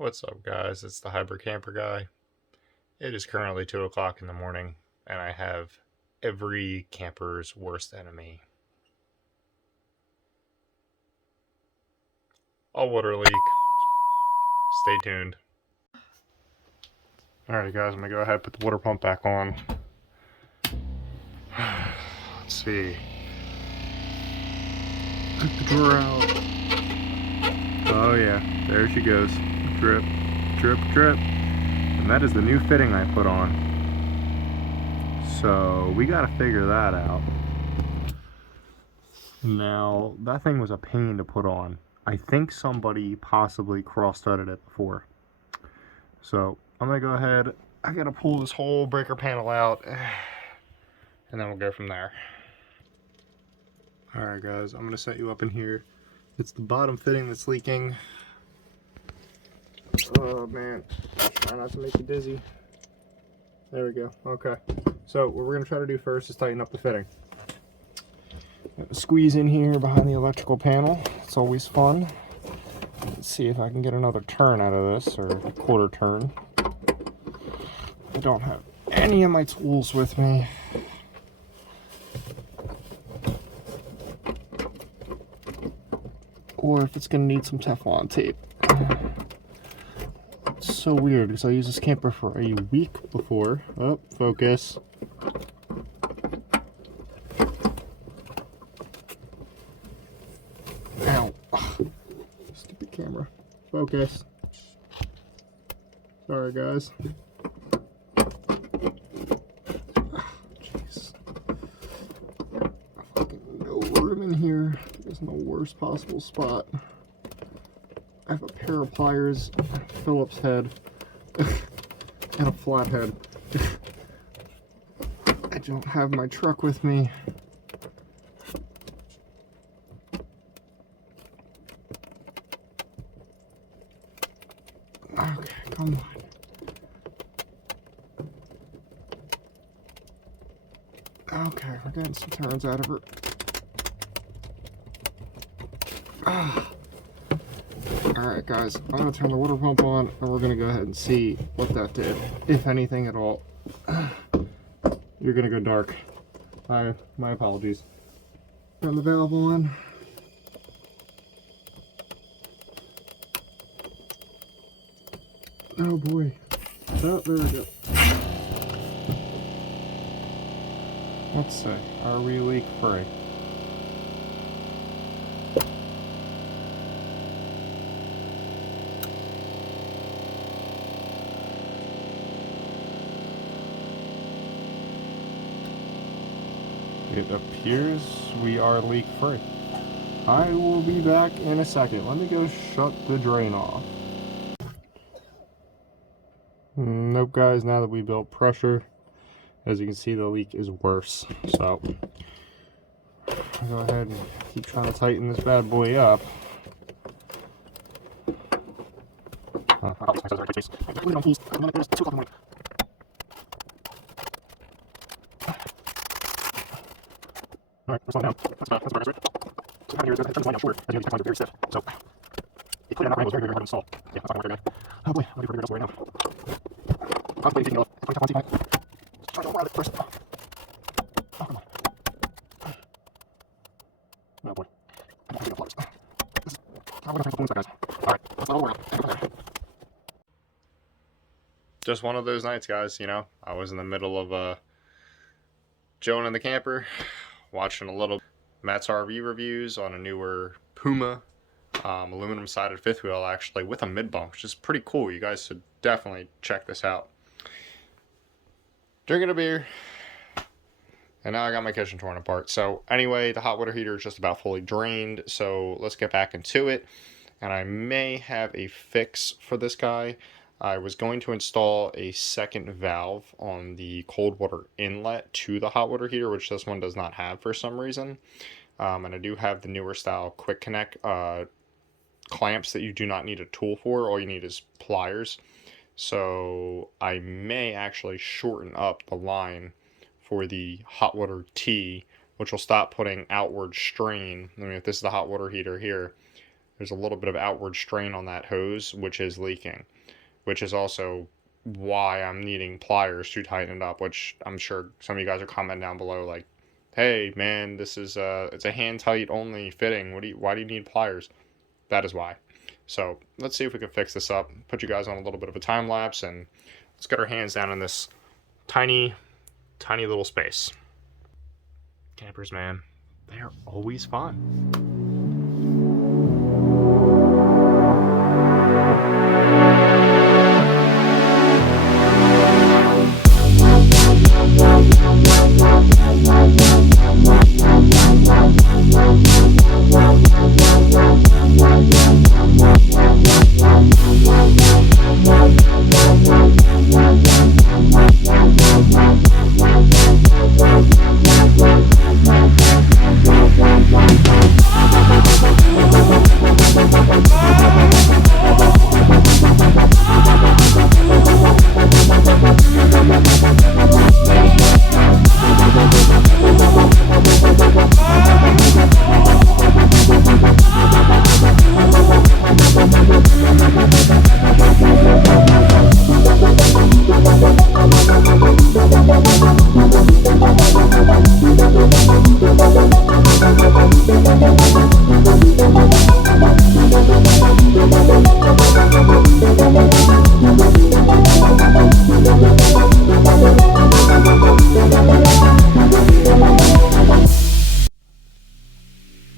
What's up, guys? It's the Hybrid Camper Guy. It is currently 2 o'clock in the morning, and I have every camper's worst enemy. A water leak. Stay tuned. Alright, guys, I'm going to go ahead and put the water pump back on. Let's see. Took the drawer out. Oh, yeah, there she goes. Drip, drip, drip. And that is the new fitting I put on. So we got to figure that out. Now, that thing was a pain to put on. I think somebody possibly cross-threaded it before. So I'm going to go ahead. I got to pull this whole breaker panel out, and then we'll go from there. Alright, guys, I'm going to set you up in here. It's the bottom fitting that's leaking. Oh, man. Try not to make you dizzy. There we go. Okay. So what we're going to try to do first is tighten up the fitting. Squeeze in here behind the electrical panel. It's always fun. Let's see if I can get another turn out of this, or a quarter turn. I don't have any of my tools with me. Or if it's going to need some Teflon tape. It's so weird because I used this camper for a week before. Oh, focus. Ow. Stupid camera. Focus. Sorry, guys. Jeez. Fucking no room in here. There's no worst possible spot. I have a pair of pliers, a Phillips head, and a flathead. I don't have my truck with me. Okay, come on. Okay, we're getting some turns out of her. Alright, guys, I'm going to turn the water pump on, and we're going to go ahead and see what that did, if anything at all. You're going to go dark. My apologies. Turn the valve on. Oh boy. Oh, there we go. Let's see. Are we leak free? It appears we are leak free. I will be back in a second. Let me go shut the drain off. Nope, guys, now that we built pressure, as you can see, the leak is worse. So I'll go ahead and keep trying to tighten this bad boy up. Alright, we're slowing down. That's progress, right? So how here is going to turn the line out short, as you know, these Teflons are very stiff. So you put it in that angle, very, very hard to install. Yeah, that's not going to work very good. Oh boy, I'm ready for the right now. Constantly taking it off. Teflon tape. Trying to allow it first. Oh, come on. Oh boy. I'm not taking the plugs. I'm going to transfer the guys. Alright, let's let all around. Just one of those nights, guys, you know. I was in the middle of Joan and the camper, watching a little Matt's RV reviews on a newer Puma aluminum sided fifth wheel, actually, with a mid bump, which is pretty cool. You guys should definitely check this out. Drinking a beer, and now I got my kitchen torn apart. So anyway, the hot water heater is just about fully drained, so let's get back into it. And I may have a fix for this guy. I was going to install a second valve on the cold water inlet to the hot water heater, which this one does not have for some reason. And I do have the newer style quick connect clamps that you do not need a tool for. All you need is pliers. So I may actually shorten up the line for the hot water T, which will stop putting outward strain. I mean, if this is the hot water heater here, there's a little bit of outward strain on that hose, which is leaking, which is also why I'm needing pliers to tighten it up, which I'm sure some of you guys are commenting down below like, hey man, this is it's a hand tight only fitting. Why do you need pliers? That is why. So let's see if we can fix this up, put you guys on a little bit of a time lapse, and let's get our hands down in this tiny little space. Campers, man, they are always fun.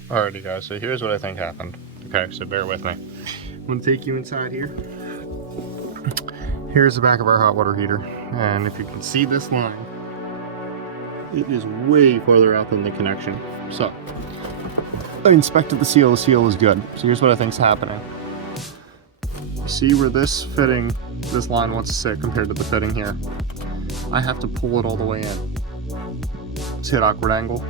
Alrighty guys, so here's what I think happened. Okay, so bear with me. I'm gonna take you inside here. Here's the back of our hot water heater, and if you can see this line, it is way farther out than the connection. So, I inspected the seal is good. So here's what I think's happening. See where this fitting, this line wants to sit compared to the fitting here? I have to pull it all the way in. See that awkward angle?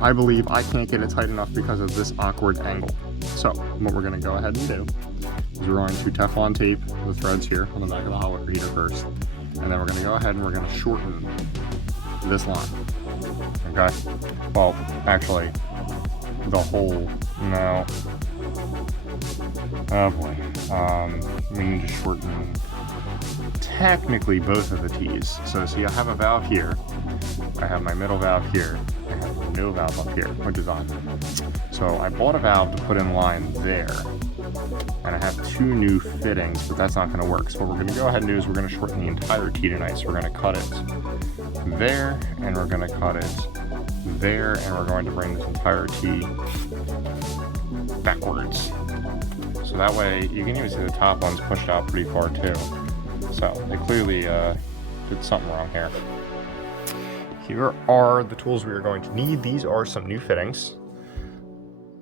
I believe I can't get it tight enough because of this awkward angle. So what we're going to go ahead and do is we're going to Teflon tape the threads here on the back of the hot water heater first. And then we're going to go ahead and we're going to shorten this line. Okay? Well, actually, the whole, no. Oh boy. We need to shorten technically both of the T's. So see, I have a valve here. I have my middle valve here. I have no valve up here, which is on. So I bought a valve to put in line there. And I have two new fittings, but that's not going to work. So what we're going to go ahead and do is we're going to shorten the entire T tonight. So we're going to cut it there, and we're going to cut it there, and we're going to bring this entire T backwards. So that way, you can even see the top one's pushed out pretty far too. So they clearly did something wrong here. Here are the tools we are going to need. These are some new fittings.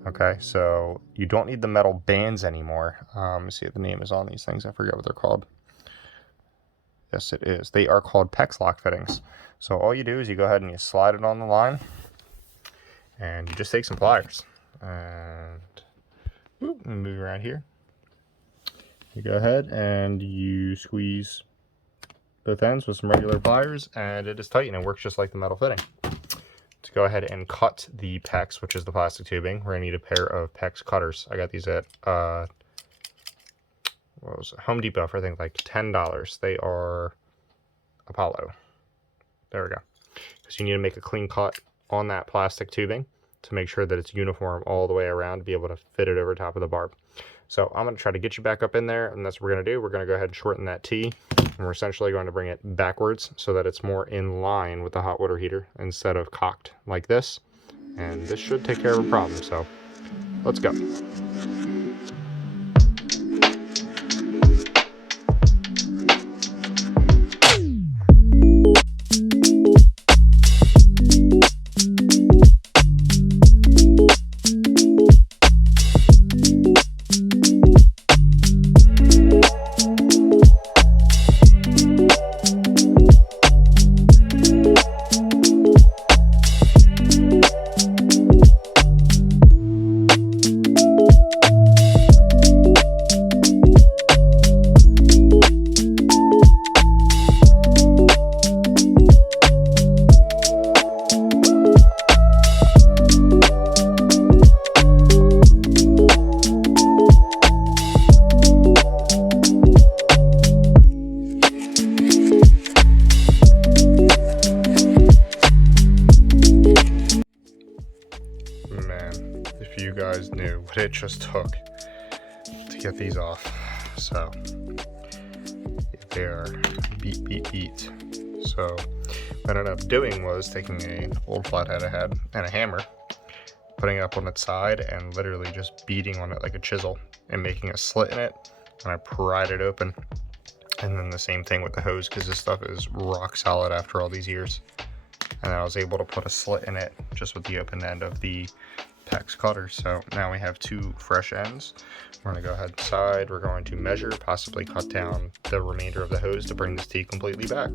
Okay, so you don't need the metal bands anymore. Let me see if the name is on these things. I forget what they're called. Yes, it is. They are called PEX lock fittings. So all you do is you go ahead and you slide it on the line, and you just take some pliers and move around here. You go ahead and you squeeze both ends with some regular pliers, and it is tight and it works just like the metal fitting. To go ahead and cut the PEX, which is the plastic tubing, we're gonna need a pair of PEX cutters. I got these at what was it? Home Depot for I think like $10. They are Apollo. There we go. Because you need to make a clean cut on that plastic tubing to make sure that it's uniform all the way around to be able to fit it over top of the barb. So I'm going to try to get you back up in there, and that's what we're going to do. We're going to go ahead and shorten that T, and we're essentially going to bring it backwards so that it's more in line with the hot water heater instead of cocked like this. And this should take care of a problem, so let's go. what it just took to get these off. So they are beat. So what I ended up doing was taking an old flathead I had and a hammer, putting it up on its side and literally just beating on it like a chisel and making a slit in it, and I pried it open. And then the same thing with the hose, because this stuff is rock solid after all these years. And I was able to put a slit in it just with the open end of the PEX cutter. So now we have two fresh ends. We're going to go ahead inside. We're going to measure, possibly cut down the remainder of the hose to bring this teeth completely back.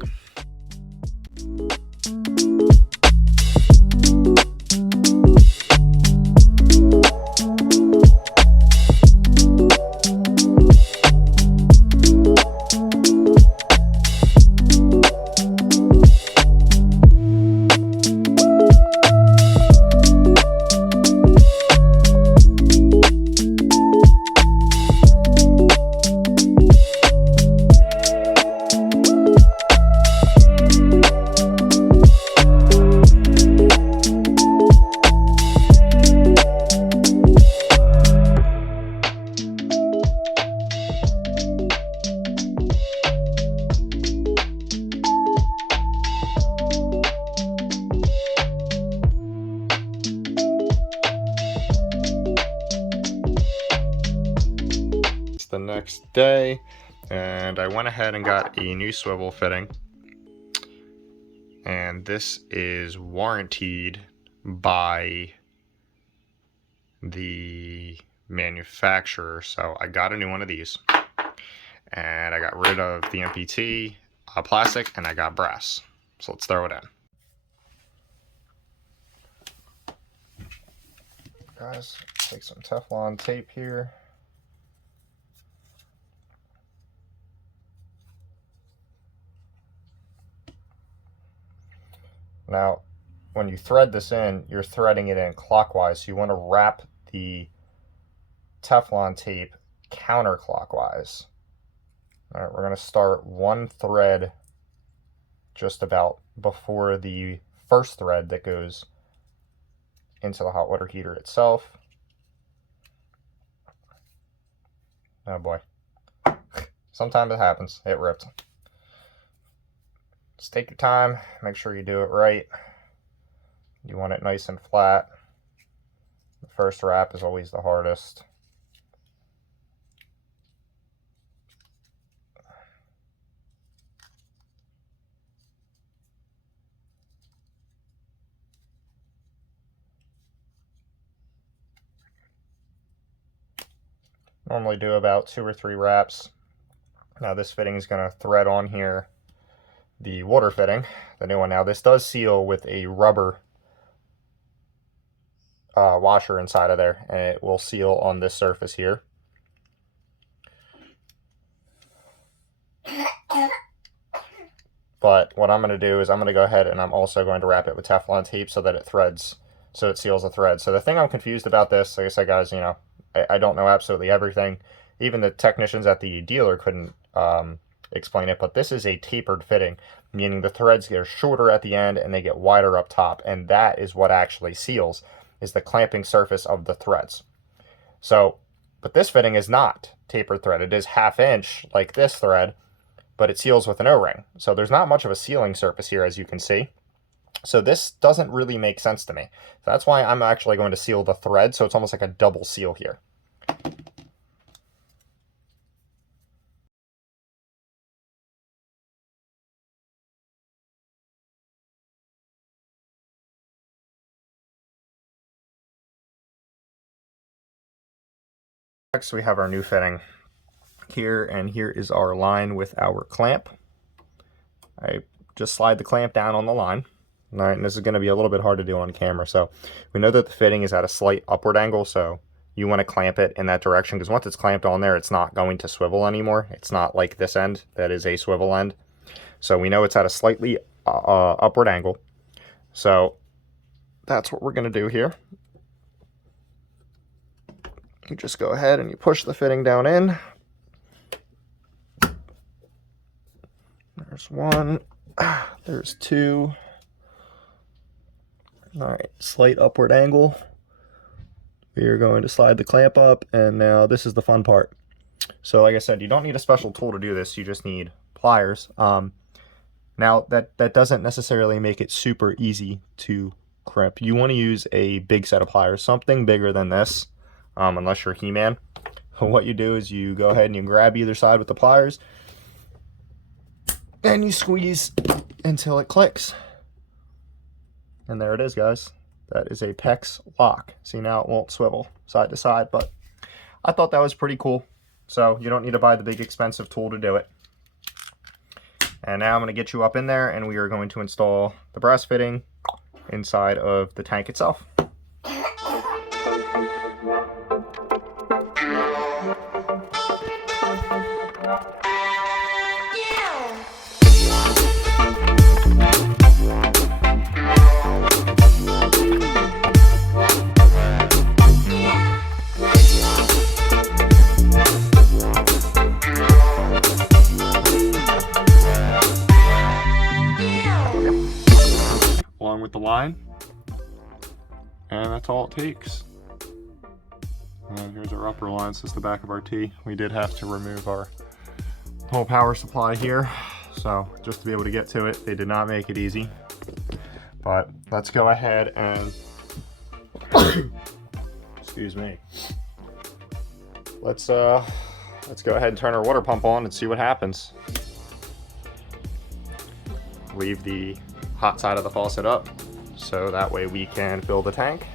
The next day, and I went ahead and got a new swivel fitting, and this is warranted by the manufacturer. So I got a new one of these, and I got rid of the MPT plastic and I got brass. So let's throw it in. Guys, take some Teflon tape here. Now, when you thread this in, you're threading it in clockwise, so you want to wrap the Teflon tape counterclockwise. All right, we're going to start one thread just about before the first thread that goes into the hot water heater itself. Oh boy. Sometimes it happens. It ripped. Just take your time, make sure you do it right. You want it nice and flat. The first wrap is always the hardest. Normally do about 2 or 3 wraps. Now this fitting is going to thread on here the water fitting, the new one. Now this does seal with a rubber washer inside of there, and it will seal on this surface here. But what I'm going to do is I'm going to go ahead and I'm also going to wrap it with Teflon tape so that it threads, so it seals the thread. So the thing I'm confused about this, like I said, guys, you know, I don't know absolutely everything. Even the technicians at the dealer couldn't explain it, but this is a tapered fitting, meaning the threads get shorter at the end and they get wider up top, and that is what actually seals, is the clamping surface of the threads. So, but this fitting is not tapered thread. It is 1/2 inch like this thread, but it seals with an O-ring. So there's not much of a sealing surface here, as you can see. So this doesn't really make sense to me. So that's why I'm actually going to seal the thread, so it's almost like a double seal here. Next we have our new fitting here, and here is our line with our clamp. I just slide the clamp down on the line. All right, and this is going to be a little bit hard to do on camera. So we know that the fitting is at a slight upward angle, so you want to clamp it in that direction, because once it's clamped on there, it's not going to swivel anymore. It's not like this end that is a swivel end. So we know it's at a slightly upward angle. So that's what we're going to do here. You just go ahead and you push the fitting down in. There's one, there's two. All right, slight upward angle. We are going to slide the clamp up, and now this is the fun part. So like I said, you don't need a special tool to do this, you just need pliers. Now that doesn't necessarily make it super easy to crimp. You want to use a big set of pliers, something bigger than this, unless you're He-Man. What you do is you go ahead and you grab either side with the pliers, and you squeeze until it clicks. And there it is, guys. That is a PEX lock. See, now it won't swivel side to side, but I thought that was pretty cool. So you don't need to buy the big expensive tool to do it. And now I'm going to get you up in there, and we are going to install the brass fitting inside of the tank itself. Along with the line, and that's all it takes. And here's our upper line. This is the back of our T. We did have to remove our whole power supply here, so just to be able to get to it, they did not make it easy. But let's go ahead and excuse me. Let's go ahead and turn our water pump on and see what happens. Leave the hot side of the faucet up so that way we can fill the tank.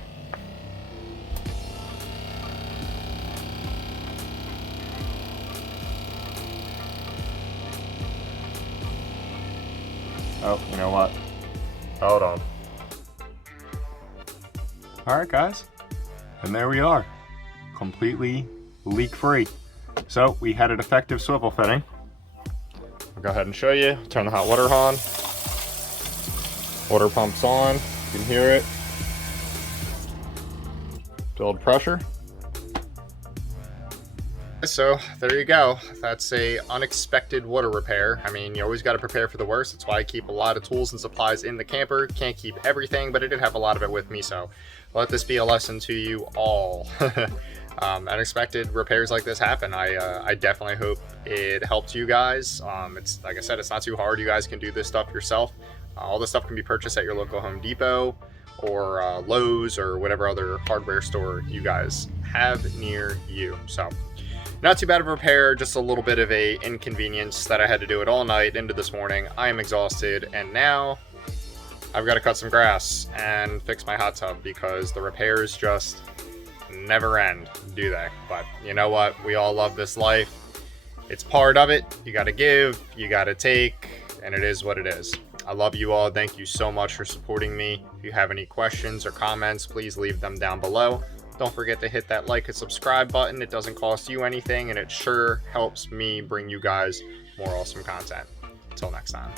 Oh, you know what? Hold on. Alright guys, and there we are, completely leak free. So we had an effective swivel fitting. I'll go ahead and show you. Turn the hot water on. Water pump's on, you can hear it. Build pressure. So there you go. That's a unexpected water repair. I mean, you always got to prepare for the worst. That's why I keep a lot of tools and supplies in the camper. Can't keep everything, but I did have a lot of it with me, so let this be a lesson to you all. Unexpected repairs like this happen. I definitely hope it helped you guys. It's like I said, it's not too hard. You guys can do this stuff yourself. All this stuff can be purchased at your local Home Depot or Lowe's or whatever other hardware store you guys have near you. So not too bad of a repair, just a little bit of a inconvenience that I had to do it all night into this morning. I am exhausted, and now I've got to cut some grass and fix my hot tub because the repairs just never end, do they? But you know what? We all love this life. It's part of it. You got to give, you got to take, and it is what it is. I love you all. Thank you so much for supporting me. If you have any questions or comments, please leave them down below. Don't forget to hit that like and subscribe button. It doesn't cost you anything, and it sure helps me bring you guys more awesome content. Until next time.